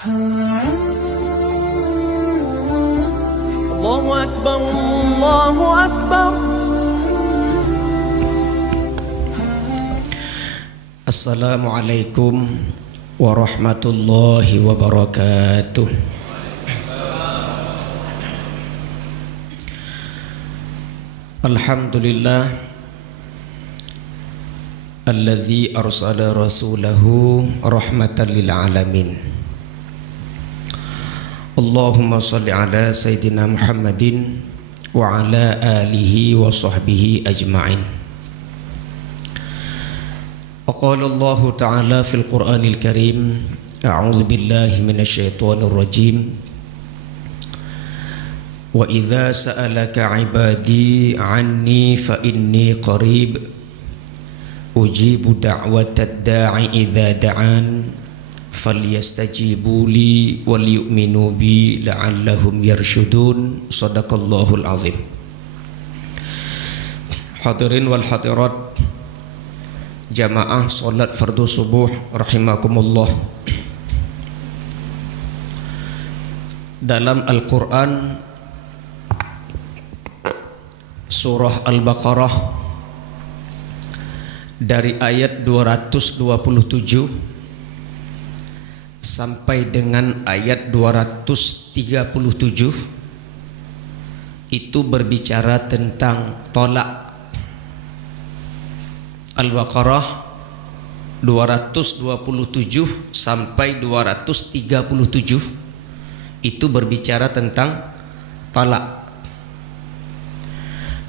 Allahu Akbar, Allahu Akbar. Assalamualaikum warahmatullahi wabarakatuh. Alhamdulillah alladzi arsala rasulahu rahmatan lil alamin. Allahumma shalli ala sayyidina Muhammadin wa ala alihi wa sahbihi ajma'in. Qala Allah ta'ala fil Qur'anil Karim, a'udzu billahi minasy syaithanir rajim. Wa idza sa'alaka 'ibadi 'anni fa inni qarib ujibu da'watad da'i idza da'an falyastajibu li wal yu'minu bi la'allahum yarshudun. Shadaqallahul azim. Hadirin wal hadirat, jamaah salat fardu subuh rahimakumullah. Dalam Al-Qur'an surah Al-Baqarah dari ayat 227 sampai dengan ayat 237 itu berbicara tentang tolak. Al-Baqarah 227 sampai 237 itu berbicara tentang talak.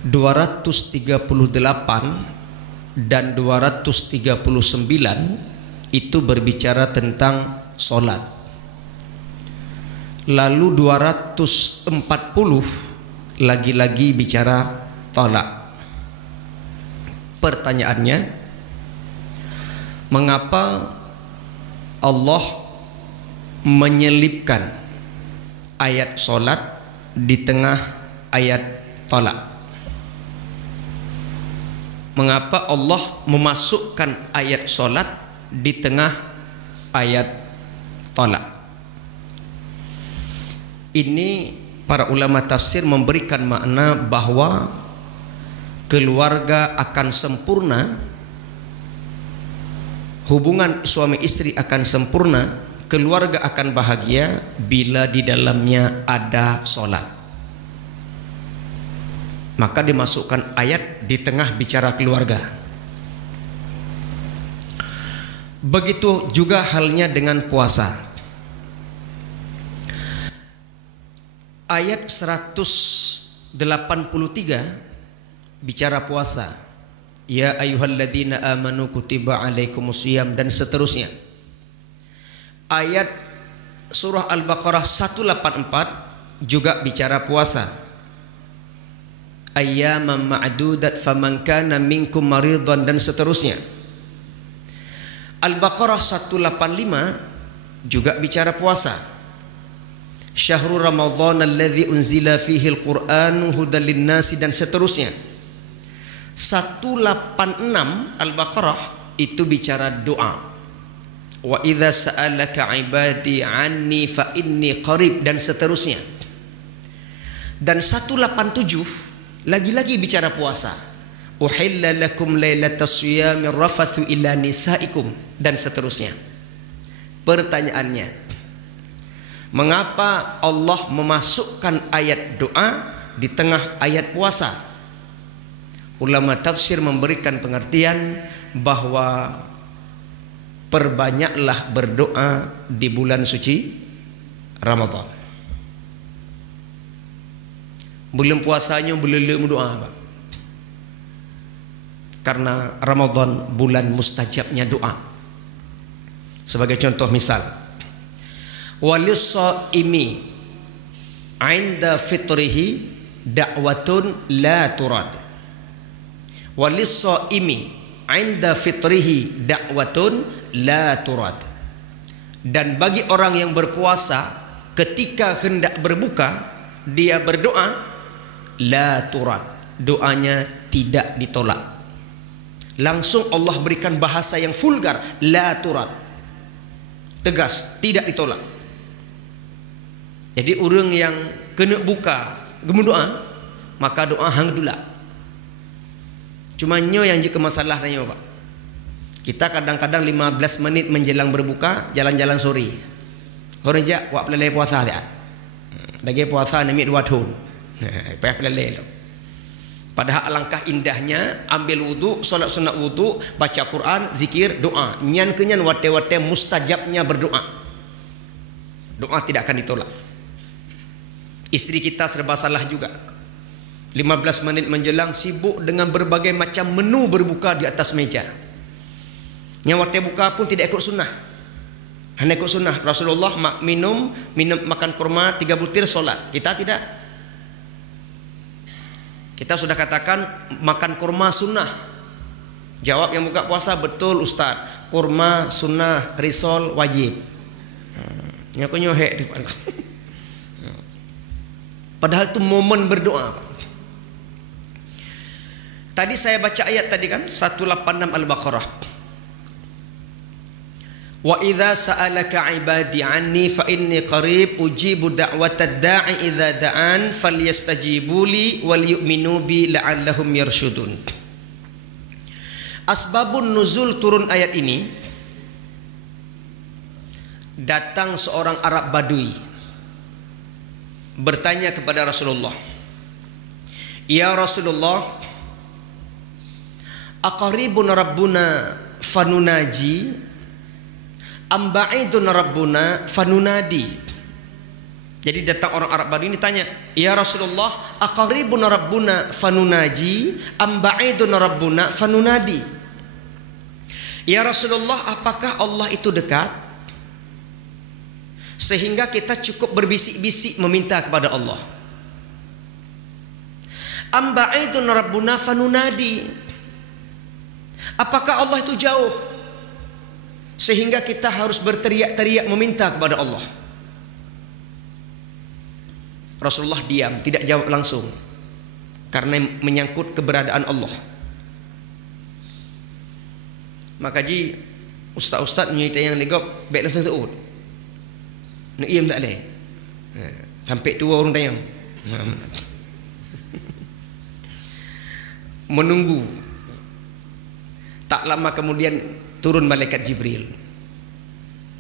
238 dan 239 itu berbicara tentang solat. Lalu 240 lagi-lagi bicara talak. Pertanyaannya, mengapa Allah menyelipkan ayat solat di tengah ayat talak? Mengapa Allah memasukkan ayat solat di tengah ayat talak? Ini para ulama tafsir memberikan makna bahwa keluarga akan sempurna, hubungan suami istri akan sempurna, keluarga akan bahagia bila di dalamnya ada solat. Maka dimasukkan ayat di tengah bicara keluarga. Begitu juga halnya dengan puasa. Ayat 183 bicara puasa. Ya ayyuhalladzina amanu kutiba alaikumusiyam dan seterusnya. Ayat surah Al-Baqarah 184 juga bicara puasa. Ayyaman ma'dudat faman kana minkum maridhan dan seterusnya. Al-Baqarah 185 juga bicara puasa. Syahrul Ramadhan alladzi unzila fihi al-Qur'an hudan lin-nasi dan seterusnya. 186 Al-Baqarah itu bicara doa. Wa idza sa'alaka 'ibadi 'anni fa inni qarib dan seterusnya. Dan 187 lagi-lagi bicara puasa. Uhilla lakum lailatas siyamir rafathu ila nisaikum dan seterusnya. Pertanyaannya, mengapa Allah memasukkan ayat doa di tengah ayat puasa? Ulama tafsir memberikan pengertian bahwa perbanyaklah berdoa di bulan suci Ramadan. Belum puasanya belum doa, Pak. Karena Ramadan bulan mustajabnya doa. Sebagai contoh misal, walis-shaimi 'inda fitrihi da'watun la turad. Walis-shaimi 'inda fitrihi da'watun la turad. Dan bagi orang yang berpuasa ketika hendak berbuka dia berdoa, la turad, doanya tidak ditolak. Langsung Allah berikan bahasa yang vulgar, la turad, tegas, tidak ditolak. Jadi orang yang kena buka gemu doa, maka doa hang dula. Cuma nyo yang jika masalah nyo Pak. Kita kadang-kadang 15 menit menjelang berbuka jalan-jalan sore. Orang jak wak pelele puasa dia. Dagi puasa ni 2 tahun. Payah pelele tu. Padahal alangkah indahnya ambil wudu, solat sunat wudu, baca Quran, zikir, doa. Nyan kenyan wate-wate mustajabnya berdoa. Doa tidak akan ditolak. Istri kita serba salah juga. 15 menit menjelang sibuk dengan berbagai macam menu berbuka di atas meja. Nyawate buka pun tidak ikut sunnah. Hanya ikut sunnah. Rasulullah minum makan kurma 3 butir solat. Kita tidak. Kita sudah katakan makan kurma sunnah. Jawab yang buka puasa, betul Ustaz. Kurma sunnah, risol wajib. Nyaku nyohek di depan. Padahal itu momen berdoa. Tadi saya baca ayat tadi kan 186 Al-Baqarah. Wa idza sa'alaka 'ibadi 'anni fa inni qarib ujibu da'watad da'i idza da'an falyastajibu li wal yu'minu bi la'allahum yarshudun. Asbabun nuzul turun ayat ini, datang seorang Arab Badui bertanya kepada Rasulullah, "Ya Rasulullah, aqaribun rabbuna fanunaji am ba'idun rabbuna fanunadi?" Jadi datang orang Arab Badui ini tanya, "Ya Rasulullah, aqaribun rabbuna fanunaji am ba'idun rabbuna fanunadi?" Ya Rasulullah, apakah Allah itu dekat sehingga kita cukup berbisik-bisik meminta kepada Allah? Am ba'idun rabbuna fanunadi? Apakah Allah itu jauh sehingga kita harus berteriak-teriak meminta kepada Allah? Rasulullah diam, tidak jawab langsung karena menyangkut keberadaan Allah. Maka ji ustaz-ustaz menyita yang legok baik langsung terut. Nak iam tak leh. Sampai tua orang tayang. Menunggu. Tak lama kemudian turun malaikat Jibril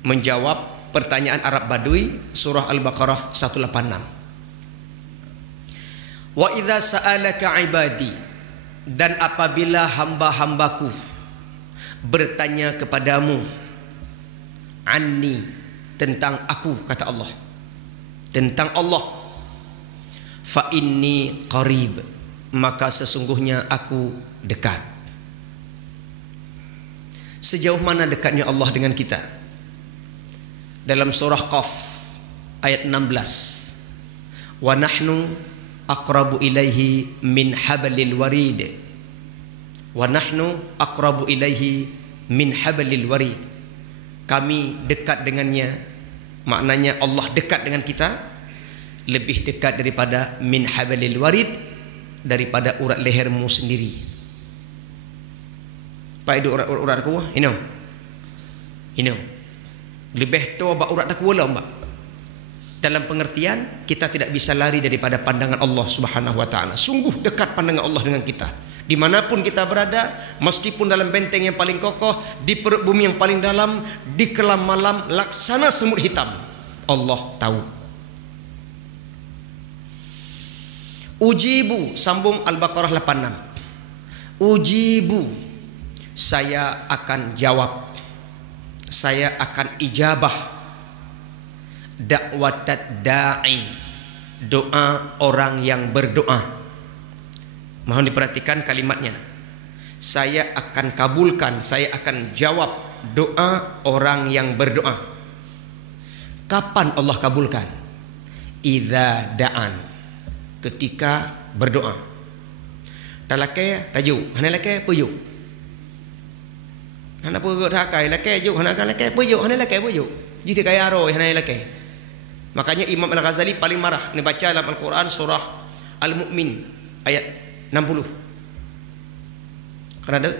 menjawab pertanyaan Arab Badui, surah Al-Baqarah 186. Wa idza sa'alaka 'ibadi, dan apabila hamba-hambaku bertanya kepadamu, anni, tentang aku, kata Allah, tentang Allah, fa inni qarib, maka sesungguhnya aku dekat. Sejauh mana dekatnya Allah dengan kita? Dalam surah Qaf ayat 16, wa nahnu aqrabu ilaihi min hablil warid. Wa nahnu aqrabu ilaihi min hablil warid. Kami dekat dengannya, maknanya Allah dekat dengan kita, lebih dekat daripada min hablil warid, daripada urat lehermu sendiri. Pak itu urat aku, ini lebih tua bak urat aku lah mbak. Dalam pengertian kita tidak bisa lari daripada pandangan Allah Subhanahu wa taala. Sungguh dekat pandangan Allah dengan kita. Dimanapun kita berada, meskipun dalam benteng yang paling kokoh, di perut bumi yang paling dalam, di kelam malam laksana semut hitam, Allah tahu. Ujibu, sambung Al-Baqarah 86. Ujibu, saya akan jawab, saya akan ijabah, da'watat da'i, doa orang yang berdoa. Mohon diperhatikan kalimatnya. Saya akan kabulkan, saya akan jawab doa orang yang berdoa. Kapan Allah kabulkan? Idza da'an, ketika berdoa. Talakai tajuk, hana lakai pujuk. Hana pujuk takai lakai juk, hana lakai pujuk, hana lakai pujuk. Jadi kaya aro hana lakai. Makanya Imam Al-Ghazali paling marah ni baca dalam Al-Quran surah Al-Mu'min ayat 60. Karena ada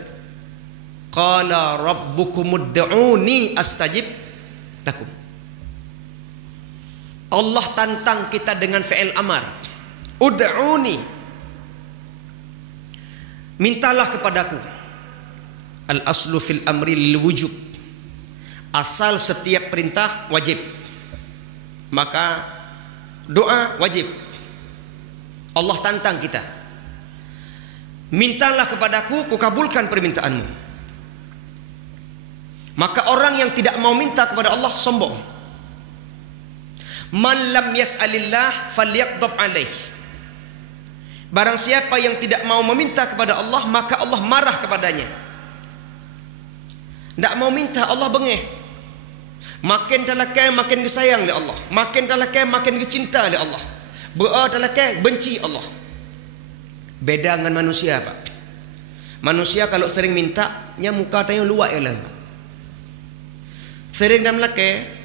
qala rabbukum ud'uni astajib lakum. Allah tantang kita dengan fi'il amar. Ud'uni, mintalah kepadaku. Al aslu fil amri lil wujub, asal setiap perintah wajib, maka doa wajib. Allah tantang kita, mintalah kepadaku, kukabulkan permintaanmu. Maka orang yang tidak mau minta kepada Allah sombong. Man lam yas'alillah falyaghdab alaih. Barang siapa yang tidak mau meminta kepada Allah, maka Allah marah kepadanya. Tidak mau minta, Allah bengeh. Makin talakai makin disayang oleh Allah, makin talakai makin dicinta oleh Allah. Talakai benci Allah. Beda dengan manusia, Pak. Manusia kalau sering minta, nya muka tanya luak ya, sering dalam lakai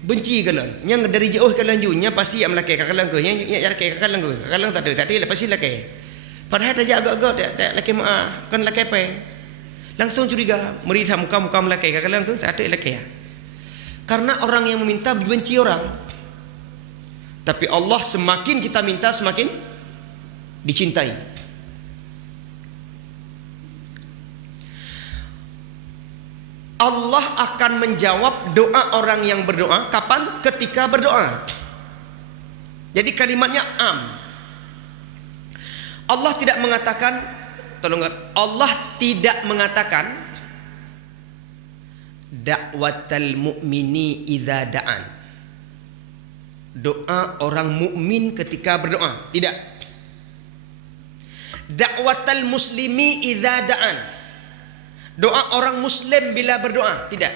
benci kalan, yang dari jauh kalan junya pasti yang lakai kalan ko, yang lakai kalan tak ada, tapi pasti lakai. Padahal tak agak-agak tak lakai maaf, kan lakai apa? Langsung curiga, meridah muka lakai kalan ko, tak ada lakai. Karena orang yang meminta dibenci orang. Tapi Allah semakin kita minta semakin dicintai. Allah akan menjawab doa orang yang berdoa kapan? Ketika berdoa. Jadi kalimatnya am. Allah tidak mengatakan, tolong, Allah tidak mengatakan da'watal mu'mini idza da'an. Doa orang mukmin ketika berdoa. Tidak. Da'watal muslimi idza da'an. Doa orang muslim bila berdoa. Tidak.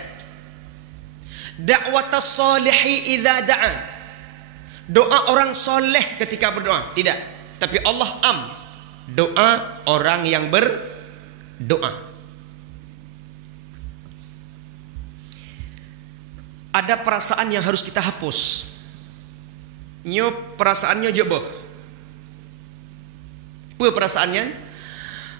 Da'watas salihi idza da'an. Doa orang soleh ketika berdoa. Tidak. Tapi Allah am. Doa orang yang berdoa. Ada perasaan yang harus kita hapus. Nyo perasaannya jebah. Apa perasaannya?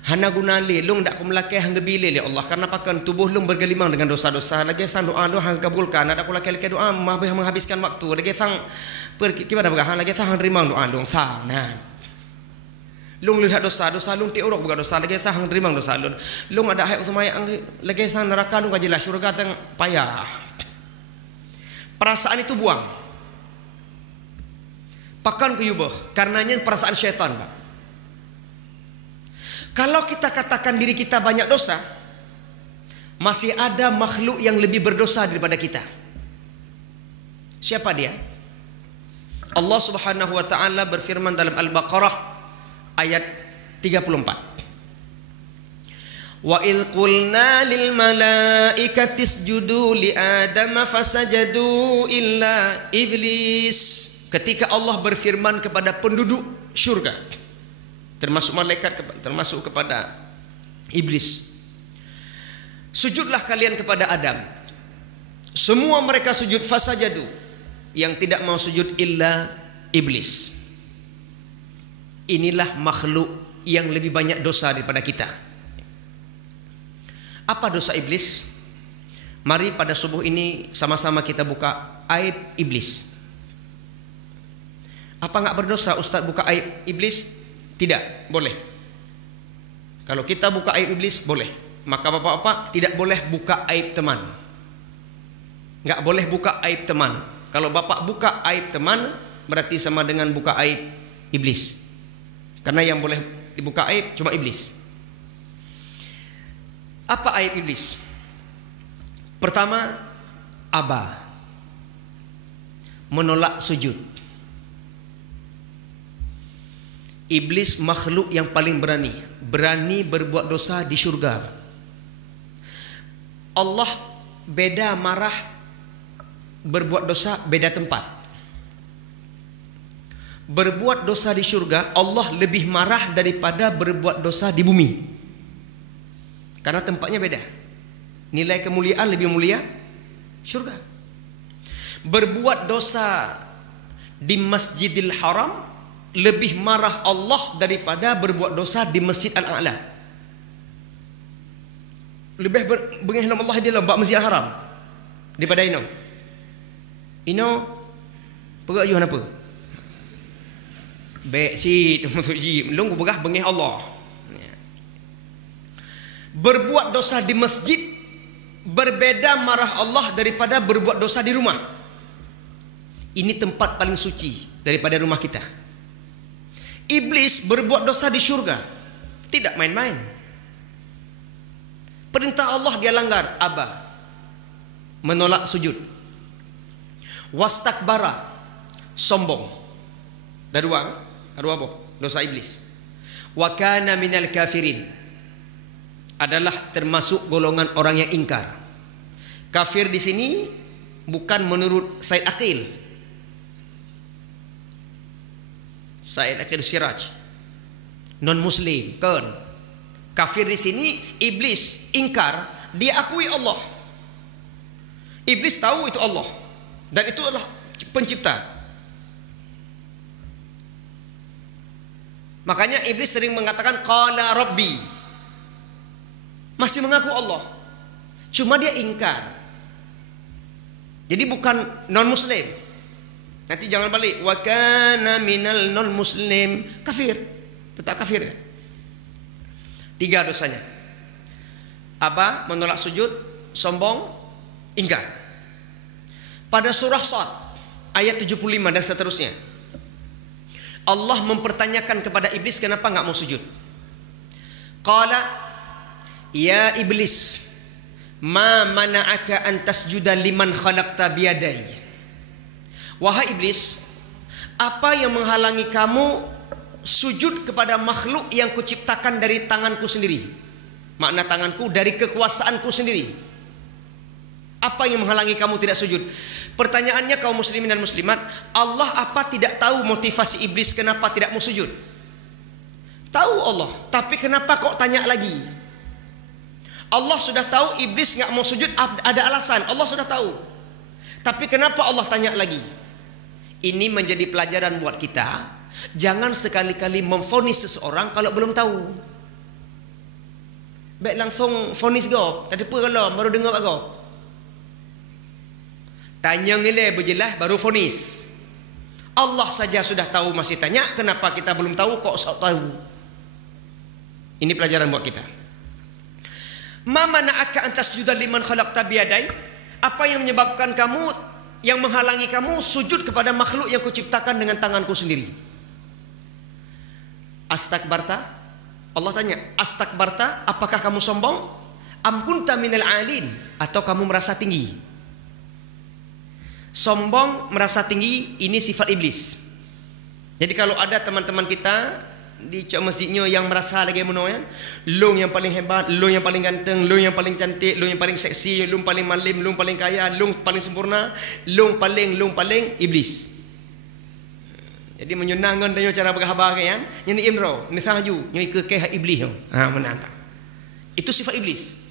Hana guna le long dak kumlakai hang gebile le Allah, karena pakan tubuh long bergelimang dengan dosa-dosa. Lagi sang doa lu hang kabulkan, ada kulakai doa menghabiskan waktu. Lagi sang gimana bagah lagi sang rimang doa long sang nah. Long lihat dosa long ti uruk bukan dosa, lagi sang rimang dosa long ada hai usmaya lagi sang neraka long kajilah surga tang payah. Perasaan itu buang. Pakan kuyubah, karenanya perasaan syaitan, Pak. Kalau kita katakan diri kita banyak dosa, masih ada makhluk yang lebih berdosa daripada kita. Siapa dia? Allah Subhanahu wa taala berfirman dalam Al-Baqarah ayat 34. Wa idh qulna lil malaikati isjudu li Adam fasajadu illa iblis. Ketika Allah berfirman kepada penduduk syurga, termasuk malaikat, termasuk kepada iblis, sujudlah kalian kepada Adam. Semua mereka sujud, fasajadu. Yang tidak mau sujud illa iblis. Inilah makhluk yang lebih banyak dosa daripada kita. Apa dosa iblis? Mari pada subuh ini sama-sama kita buka aib iblis. Apa enggak berdosa Ustaz buka aib iblis? Tidak, boleh. Kalau kita buka aib iblis, boleh. Maka bapak-bapak tidak boleh buka aib teman. Enggak boleh buka aib teman. Kalau bapak buka aib teman, berarti sama dengan buka aib iblis. Karena yang boleh dibuka aib cuma iblis. Apa aib iblis? Pertama, aba. Menolak sujud. Iblis makhluk yang paling berani berbuat dosa di syurga. Allah beda marah berbuat dosa beda tempat. Berbuat dosa di syurga Allah lebih marah daripada berbuat dosa di bumi. Karena tempatnya beda. Nilai kemuliaan lebih mulia syurga. Berbuat dosa di Masjidil Haram lebih marah Allah daripada berbuat dosa di Masjid Al-A'la. Lebih bengih Allah di dalam Masjid Haram daripada ino Perak you apa? Baik si masuk ji, belum ku pegah bengih Allah. Berbuat dosa di masjid berbeda marah Allah daripada berbuat dosa di rumah. Ini tempat paling suci daripada rumah kita. Iblis berbuat dosa di syurga, tidak main-main. Perintah Allah dia langgar, aba, menolak sujud. Wastakbara, sombong. Dua apa? Dosa iblis. Wa kana minal kafirin, adalah termasuk golongan orang yang ingkar. Kafir di sini bukan menurut Said Aqil. Said Aqil Siraj, non muslim kan. Kafir di sini iblis ingkar, dia akui Allah. Iblis tahu itu Allah dan itu adalah pencipta. Makanya iblis sering mengatakan qala rabbi. Masih mengaku Allah. Cuma dia ingkar. Jadi bukan non muslim. Nanti jangan balik wa kana minal non muslim, kafir. Tetap kafir ya. 3 dosanya. Apa? Menolak sujud, sombong, ingkar. Pada surah Shad ayat 75 dan seterusnya, Allah mempertanyakan kepada iblis kenapa enggak mau sujud. Qala ya iblis, ma mana'aka an tasjuda liman khalaqta biyadai. Wahai iblis, apa yang menghalangi kamu sujud kepada makhluk yang kuciptakan dari tanganku sendiri? Makna tanganku dari kekuasaanku sendiri. Apa yang menghalangi kamu tidak sujud? Pertanyaannya kaum muslimin dan muslimat, Allah apa tidak tahu motivasi iblis kenapa tidak mau sujud? Tahu Allah, tapi kenapa kok tanya lagi? Allah sudah tahu iblis nggak mau sujud, ada alasan. Allah sudah tahu. Tapi kenapa Allah tanya lagi? Ini menjadi pelajaran buat kita. Jangan sekali-kali memvonis seseorang kalau belum tahu. Baik langsung vonis gop. Ada apa kalau baru dengar gop? Tanya nilai berjelas baru vonis. Allah saja sudah tahu masih tanya, kenapa kita belum tahu kok sok tahu? Ini pelajaran buat kita. Ma mana'aka an tasjuda liman khalaqta biyadai? Apa yang menyebabkan kamu, yang menghalangi kamu sujud kepada makhluk yang kuciptakan dengan tanganku sendiri? Astakbarta? Allah tanya, astakbarta, apakah kamu sombong? Am kunta minal alin, atau kamu merasa tinggi? Sombong, merasa tinggi, ini sifat iblis. Jadi kalau ada teman-teman kita di masjidnya yang merasa lagi menoyan, lu yang paling hebat, lu yang paling ganteng, lu yang paling cantik, lu yang paling seksi, lu paling malim, lu paling kaya, lu paling sempurna, lu paling iblis. Jadi menyenangkan dengan cara berkhabar kan, yang ni imro, ni sahju, yang ke keh iblis. Ha menang. Itu sifat iblis.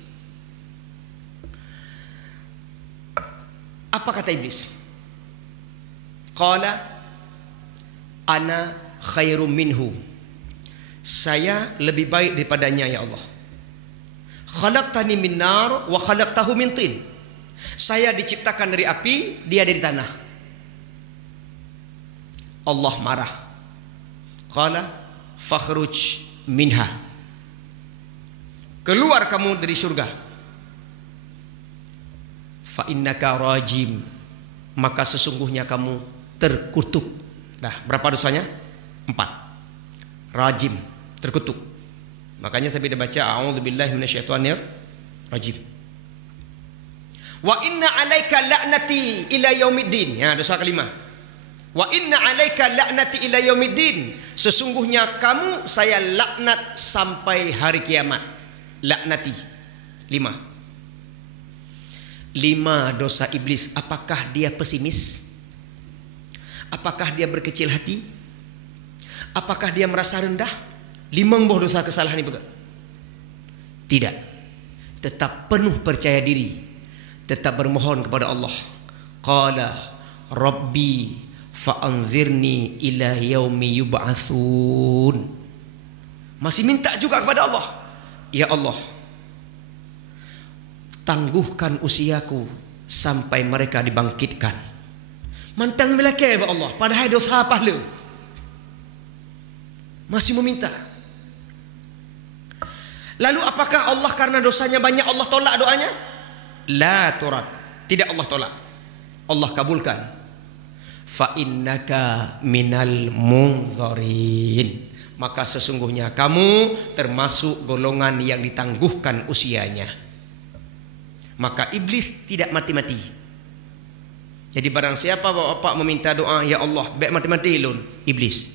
Apa kata iblis? Qala ana khairum minhu. Saya lebih baik daripadanya ya Allah. Khalaqtani min nar wa khalaqtahu min tin. Saya diciptakan dari api, dia dari tanah. Allah marah. Qala fakhruj minha. Keluar kamu dari surga. Fa innaka rajim, maka sesungguhnya kamu terkutuk. Nah, berapa dosanya? 4. Rajim, terkutuk. Makanya saya tidak baca a'udzubillahi minasyaitonir rajim. Wa inna 'alaika la'nati ila yaumiddin. Ya, dosa kelima. Wa inna 'alaika la'nati ila yaumiddin. Sesungguhnya kamu saya laknat sampai hari kiamat. Laknati. 5 dosa iblis. Apakah dia pesimis? Apakah dia berkecil hati? Apakah dia merasa rendah? 5 dosa kesalahan ini bukan? Tidak. Tetap penuh percaya diri. Tetap bermohon kepada Allah. Qala Rabbi fa'anzirni ila yaumi yub'atsun. Masih minta juga kepada Allah. Ya Allah, tangguhkan usiaku sampai mereka dibangkitkan. Mantang belakang kepada Allah, padahal dosa pahala. Masih meminta. Lalu apakah Allah karena dosanya banyak Allah tolak doanya? La turad. Tidak Allah tolak. Allah kabulkan. Fa innaka minal munzarin. Maka sesungguhnya kamu termasuk golongan yang ditangguhkan usianya. Maka iblis tidak mati-mati. Jadi barang siapa bapak meminta doa, ya Allah, baik mati-mati lun, iblis.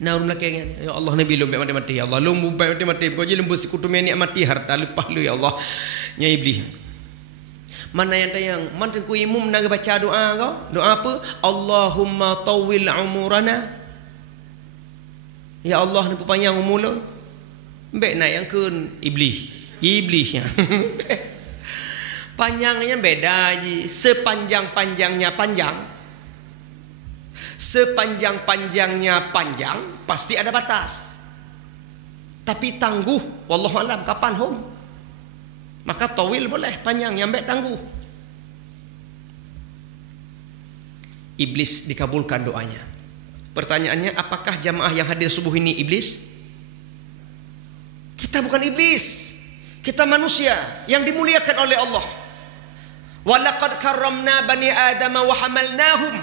Nah, belakangnya, ya Allah nabi lum baik mati-mati, ya Allah lum baik mati-mati, kau je lum bersih kutu meni mati harta lupa lu ya Allah, nya iblis. Mana yang tayang, mantan ku imum nak baca doa kau, doa apa? Allahumma tawil umurana. Ya Allah nak panjang umur lu. Baik nak yang kun iblisnya. Panjangnya beda je. Sepanjang-panjangnya panjang, sepanjang-panjangnya panjang, pasti ada batas. Tapi tangguh, wallahu alam kapan hum. Maka tawil boleh, panjang, yang baik tangguh. Iblis dikabulkan doanya. Pertanyaannya, apakah jamaah yang hadir subuh ini iblis? Kita bukan iblis. Kita manusia yang dimuliakan oleh Allah. Walaqad karramna bani Adam wa hamalnahum.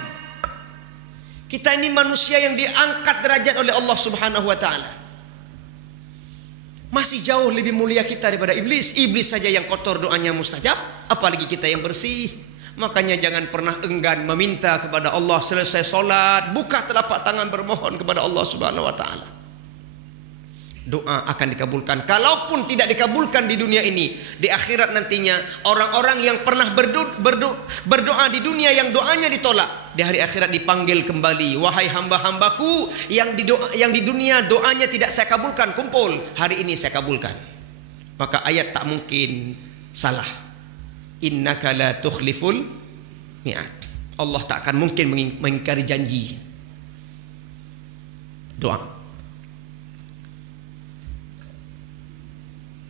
Kita ini manusia yang diangkat derajat oleh Allah Subhanahu wa taala. Masih jauh lebih mulia kita daripada iblis. Iblis saja yang kotor doanya mustajab, apalagi kita yang bersih. Makanya jangan pernah enggan meminta kepada Allah selesai solat, buka telapak tangan bermohon kepada Allah Subhanahu wa taala. Doa akan dikabulkan. Kalaupun tidak dikabulkan di dunia ini, di akhirat nantinya orang-orang yang pernah berdoa di dunia yang doanya ditolak, di hari akhirat dipanggil kembali. Wahai hamba-hambaku yang di dunia doanya tidak saya kabulkan, kumpul, hari ini saya kabulkan. Maka ayat tak mungkin salah. Innaka la tukhliful mi'ad. Allah tak akan mungkin mengingkari janji. Doa.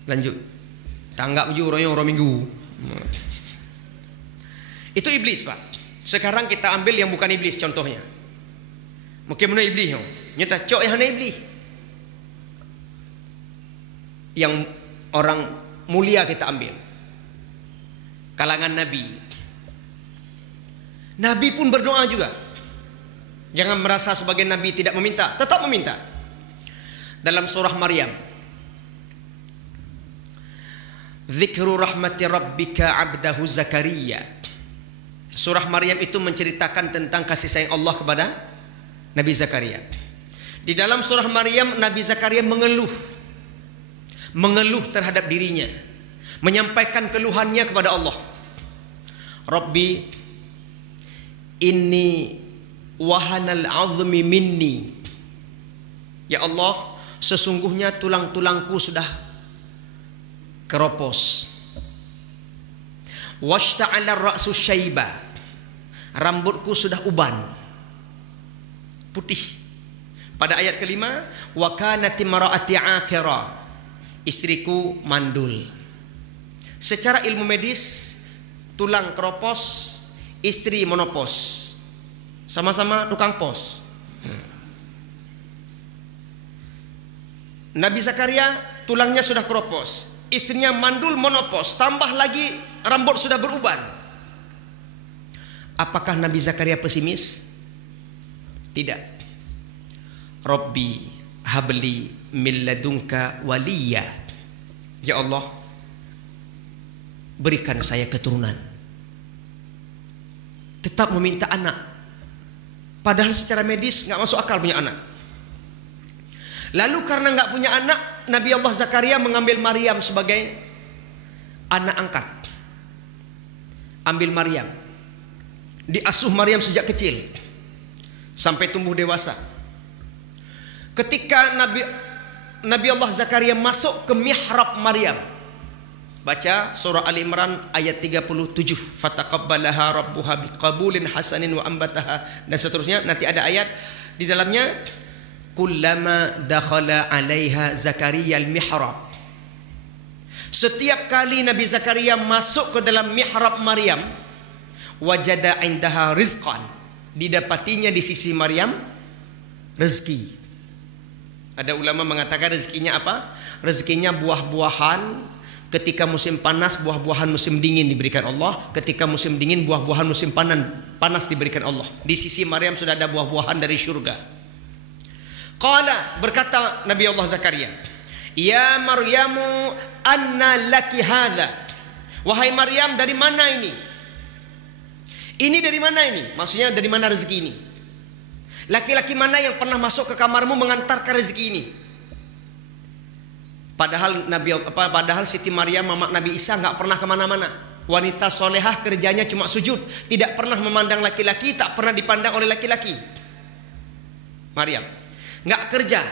Lanjut. Tanggap je orang minggu. Itu iblis, Pak. Sekarang kita ambil yang bukan iblis contohnya. Mungkin mana iblis tu? Nyata cok yang iblis. Yang orang mulia kita ambil. Kalangan Nabi. Nabi pun berdoa juga. Jangan merasa sebagai Nabi tidak meminta, tetap meminta. Dalam surah Maryam, Zikru rahmati rabbika abdahu Zakaria. Surah Maryam itu menceritakan tentang kasih sayang Allah kepada Nabi Zakaria. Di dalam surah Maryam, Nabi Zakaria mengeluh terhadap dirinya, menyampaikan keluhannya kepada Allah. Rabbi inni wahanal azmi minni. Ya Allah, sesungguhnya tulang-tulangku sudah keropos. Washta'ala ra'su syaiba. Rambutku sudah uban, putih. Pada ayat kelima, wa kanat imra'ati aqira. Istriku mandul. Secara ilmu medis, tulang keropos, istri monopos. Sama-sama tukang pos. Nabi Zakaria tulangnya sudah keropos, istrinya mandul monopos, tambah lagi rambut sudah beruban. Apakah Nabi Zakaria pesimis? Tidak. Rabbi habli min ladunka waliya. Ya Allah, berikan saya keturunan. Tetap meminta anak, padahal secara medis nggak masuk akal punya anak. Lalu karena nggak punya anak, Nabi Allah Zakaria mengambil Maryam sebagai anak angkat. Ambil Maryam, diasuh Maryam sejak kecil sampai tumbuh dewasa. Ketika Nabi Allah Zakaria masuk ke mihrab Maryam, baca surah Ali Imran ayat 37, fataqabbalaha rabbuha biqabulin hasanin wa ambataha, dan seterusnya. Nanti ada ayat di dalamnya, kullama dakhala 'alaiha Zakaria al-mihrab. Setiap kali Nabi Zakaria masuk ke dalam mihrab Maryam, wajada indaha rizqan, didapatinya di sisi Maryam rezeki. Ada ulama mengatakan rezekinya apa? Rezekinya buah-buahan. Ketika musim panas, buah-buahan musim dingin diberikan Allah. Ketika musim dingin, buah-buahan musim panas diberikan Allah. Di sisi Maryam sudah ada buah-buahan dari syurga. Qala, berkata Nabi Allah Zakaria, ya Maryamu anna laki hadha. Wahai Maryam, dari mana ini? Ini dari mana ini? Maksudnya dari mana rezeki ini? Laki-laki mana yang pernah masuk ke kamarmu mengantarkan rezeki ini? Padahal Siti Maryam, mama Nabi Isa, nggak pernah kemana-mana. Wanita solehah kerjanya cuma sujud, tidak pernah memandang laki-laki, tak pernah dipandang oleh laki-laki. Maryam nggak kerja.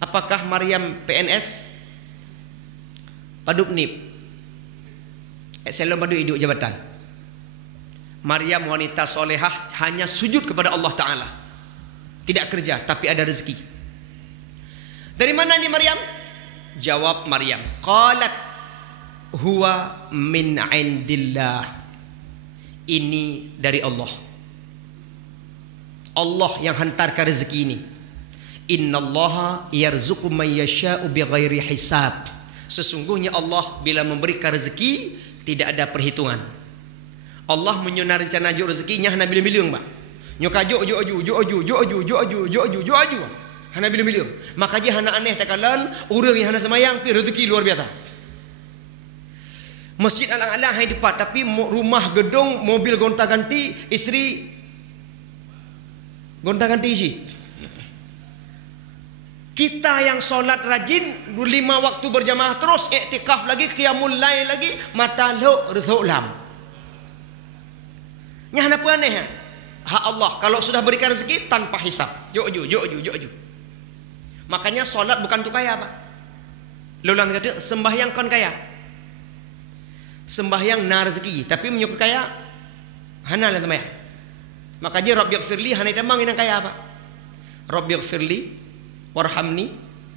Apakah Maryam PNS? Paduk nip. Eselon paduk hidup jabatan. Maryam wanita solehah hanya sujud kepada Allah Ta'ala. Tidak kerja, tapi ada rezeki. Dari mana ini Maryam? Jawab Maryam, qalat huwa min indillah. Ini dari Allah. Allah yang hantarkan rezeki ini. Innallaha yarzuqu man yasha'u bighairi hisab. Sesungguhnya Allah bila memberikan rezeki tidak ada perhitungan. Allah menyunar rencana aju rezekinya hana bilung-bilung, Pak. Nyokajo jo. Hana bilung-bilung. Maka je hana aneh takalan urang yang hana semayang pi rezeki luar biasa. Masjid alang-alang hai depan, tapi rumah gedung mobil gonta-ganti, isteri gonta-ganti isi. Kita yang solat rajin 5 waktu berjamaah terus, iktikaf lagi, qiyamul lail lagi, mata lo rizqlam. Nya apa aneh? Hak Allah kalau sudah berikan rezeki tanpa hisab. Joju. Makanya solat bukan untuk kaya, Pak. Lulang kata sembahyang kon kaya. Sembahyang na rezeki, tapi menyukai kaya hana lah temaya. Maka je Rabbighfirli hana tamang inang kaya, Pak. Rabbighfirli warhamni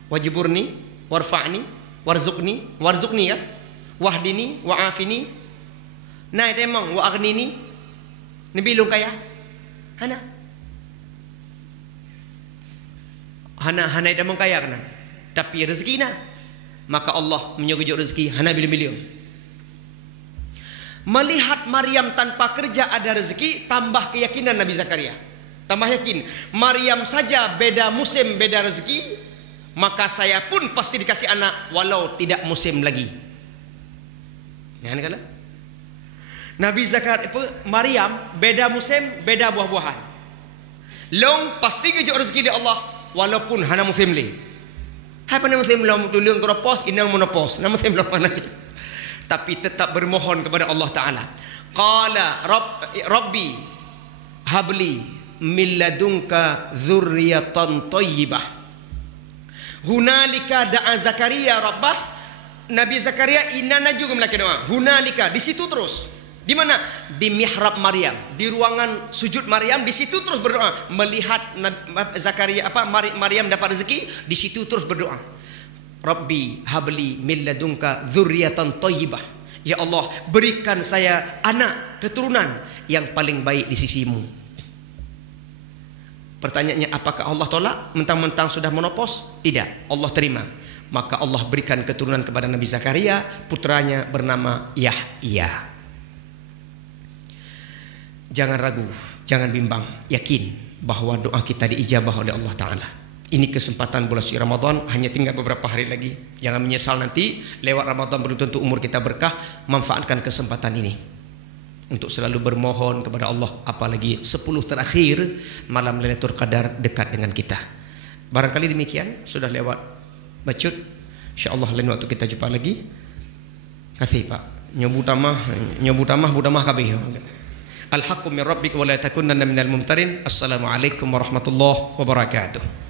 wajiburni warfa'ni warzuqni ya wahdini wa'afini na temang wa aghnini nibilong kaya hana temang kaya kana tapi rezeki na maka Allah menyugujuk rezeki hana bilung-bilung. Melihat Maryam tanpa kerja ada rezeki, tambah keyakinan Nabi Zakaria. Tambah yakin, Maryam saja beda musim, beda rezeki, maka saya pun pasti dikasih anak walau tidak musim lagi. Jangan kala. Nabi Zakaria, Maryam beda musim, beda buah-buahan. Long pasti kejuk rezeki di Allah walaupun hana musim li. Hai pada musim long tulung teropos, inang monopos, nama musim long mana ni. Tapi tetap bermohon kepada Allah Ta'ala. Qala Rabbi habli min ladunka dzurriyyatan thayyibah. Hunalika da'a Zakaria rabbah. Nabi Zakaria inana juga melaki doa. Hunalika, di situ terus. Di mana? Di mihrab Maryam, di ruangan sujud Maryam, di situ terus berdoa. Melihat Zakaria Maryam dapat rezeki, di situ terus berdoa. Rabbi habli min ladunka dzurriyyatan thayyibah. Ya Allah, berikan saya anak keturunan yang paling baik di sisimu. Pertanyaannya, apakah Allah tolak? Mentang-mentang sudah menopos? Tidak, Allah terima. Maka Allah berikan keturunan kepada Nabi Zakaria, putranya bernama Yahya. Jangan ragu, jangan bimbang, yakin bahwa doa kita diijabah oleh Allah Ta'ala. Ini kesempatan bulan suci Ramadan, hanya tinggal beberapa hari lagi. Jangan menyesal nanti, lewat Ramadan belum tentu umur kita berkah. Manfaatkan kesempatan ini untuk selalu bermohon kepada Allah, apalagi 10 terakhir malam Lailatul Qadar dekat dengan kita. Barangkali demikian, sudah lewat bacut. InsyaAllah lain waktu kita jumpa lagi. Kasih Pak. Nyobu tamah kabeh. Al-haqqu min rabbika wa la takunanna minal mumtarin. Assalamualaikum warahmatullahi wabarakatuh.